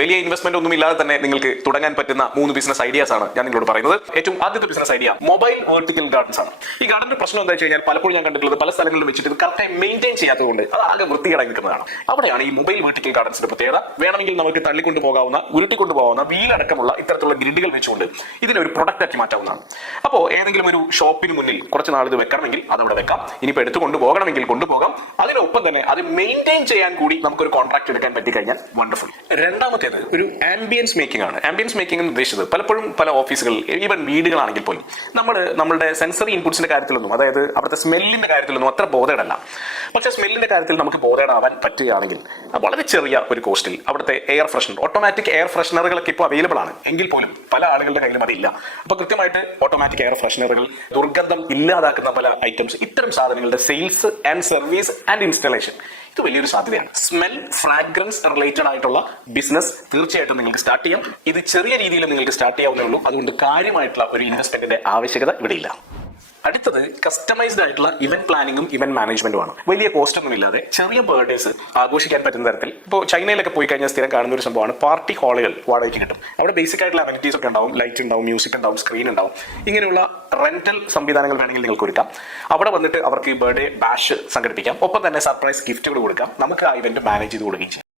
വലിയ ഇൻവെസ്റ്റ്മെന്റ് ഒന്നും ഇല്ലാതെ തന്നെ നിങ്ങൾക്ക് തുടങ്ങാൻ പറ്റുന്ന മൂന്ന് ബിസിനസ് ഐഡിയാസ് ആണ് ഞാൻ നിങ്ങളോട് പറയുന്നത്. ഏറ്റവും ആദ്യത്തെ business idea mobile vertical gardens ആണ്. ഈ ഗാർഡന്റെ പ്രശ്നം എന്താ വെച്ച് കഴിഞ്ഞാൽ പലപ്പോഴും ഞാൻ കണ്ടിട്ടുള്ളത് പല സ്ഥലങ്ങളിലും വെച്ചിട്ട് ഇത് കറക്റ്റായി മെയിന്റെയിൻ ചെയ്യാത്തതുകൊണ്ട് അത് ആകെ വൃത്തികേടായി നിൽക്കുന്നതാണ് അവിടെയാണ് ഈ മൊബൈൽ വെർട്ടിക്കൽ ഗാർഡൻസിന്റെ പ്രത്യേകത. വേണമെങ്കിൽ നമുക്ക് തള്ളിക്കൊണ്ട് പോകാവുന്ന ഉരുട്ടിക്കൊണ്ട് പോകാവുന്ന വീലടക്കമുള്ള ഇത്തരത്തിലുള്ള ഗ്രിഡുകൾ വെച്ചുകൊണ്ട് ഇതിനെ ഒരു പ്രൊഡക്റ്റ് ആക്കി മാറ്റാവുന്നതാണ്. അപ്പോൾ ഏതെങ്കിലും ഒരു ഷോപ്പിന് മുന്നിൽ കുറച്ച് നാൾ ഇത് വെക്കണമെങ്കിൽ അതവിടെ വെക്കാം. ഇനിയിപ്പോൾ എടുത്തു കൊണ്ടുപോകണമെങ്കിൽ കൊണ്ടുപോകാം. അതിനൊപ്പം തന്നെ അത് മെയിന്റെയിൻ ചെയ്യാൻ കൂടി നമുക്കൊരു കോൺട്രാക്ട് എടുക്കാൻ പറ്റി കഴിഞ്ഞാൽ വണ്ടർഫുൾ രണ്ടാമത്തേത് ഒരു ആംബിയൻസ് മേക്കിംഗ് ആണ്. ആംബിയൻസ് മേക്കിംഗ് എന്ന് ഉദ്ദേശിച്ചത് പലപ്പോഴും പല ഓഫീസുകളിൽ ഈവൻ വീടുകളാണെങ്കിൽ പോലും നമ്മൾ നമ്മുടെ സെൻസറി ഇൻപുട്സിന്റെ കാര്യത്തിലൊന്നും അതായത് അവിടുത്തെ സ്മെല്ലിന്റെ കാര്യത്തിലൊന്നും അത്ര ബോധേടല്ല. പക്ഷേ സ്മെല്ലിന്റെ കാര്യത്തിൽ നമുക്ക് ബോധേടാവാൻ പറ്റുകയാണെങ്കിൽ വളരെ ചെറിയ ഒരു കോസ്റ്റിൽ അവിടുത്തെ എയർ ഫ്രഷ്നർ ഓട്ടോമാറ്റിക് എയർ ഫ്രഷ്നറുകളൊക്കെ ഇപ്പോൾ അവൈലബിൾ ആണ്. എങ്കിൽ പോലും പല ആളുകളുടെ കയ്യിലും അതില്ല. അപ്പോൾ കൃത്യമായിട്ട് ഓട്ടോമാറ്റിക് എയർ ഫ്രഷനറുകൾ ദുർഗന്ധം ഇല്ലാതാക്കുന്ന പല ഐറ്റംസ് ഇത്തരം സാധനങ്ങളുടെ sales and service and installation ഇത് വലിയൊരു സാധ്യതയാണ്. സ്മെൽ ഫ്രാഗ്രൻസ് റിലേറ്റഡ് ആയിട്ടുള്ള ബിസിനസ് തീർച്ചയായിട്ടും നിങ്ങൾക്ക് സ്റ്റാർട്ട് ചെയ്യാം. ഇത് ചെറിയ രീതിയിൽ നിങ്ങൾക്ക് സ്റ്റാർട്ട് ചെയ്യാവുന്നേ ഉള്ളൂ. അതുകൊണ്ട് കാര്യമായിട്ടുള്ള ഒരു ഇൻവെസ്റ്റ്മെന്റിന്റെ ആവശ്യകത ഇവിടെ ഇല്ല. അടുത്തത് കസ്റ്റമൈസ്ഡ് ആയിട്ടുള്ള ഇവന്റ് പ്ലാനിങ്ങും ഇവന്റ് മാനേജ്മെന്റും ആണ്. വലിയ കോസ്റ്റ് ഒന്നും ഇല്ലാതെ ചെറിയ ബർത്ത്ഡേസ് ആഘോഷിക്കാൻ പറ്റുന്ന തരത്തിൽ ഇപ്പോൾ ചൈനയിലൊക്കെ പോയി കഴിഞ്ഞാൽ സ്ഥിരം കാണുന്ന ഒരു സംഭവമാണ് പാർട്ടി ഹാളുകൾ വാടകയ്ക്ക് കിട്ടും. അവിടെ ബേസിക് ആയിട്ടുള്ള അവനിറ്റീസ് ഒക്കെ ഉണ്ടാവും. ലൈറ്റ് ഉണ്ടാവും മ്യൂസിക് ഉണ്ടാവും സ്ക്രീൻ ഉണ്ടാവും. ഇങ്ങനെയുള്ള റെന്റൽ സംവിധാനങ്ങൾ വേണമെങ്കിൽ നിങ്ങൾക്ക് ഒരുക്കാം. അവിടെ വന്നിട്ട് അവർക്ക് ബർത്ത്ഡേ ബാഷ് സംഘടിപ്പിക്കാം. ഒപ്പം തന്നെ സർപ്രൈസ് ഗിഫ്റ്റുകൾ കൊടുക്കാം. നമുക്ക് ആ ഇവന്റ് മാനേജ് ചെയ്ത് കൊടുക്കുകയും ചെയ്യാം.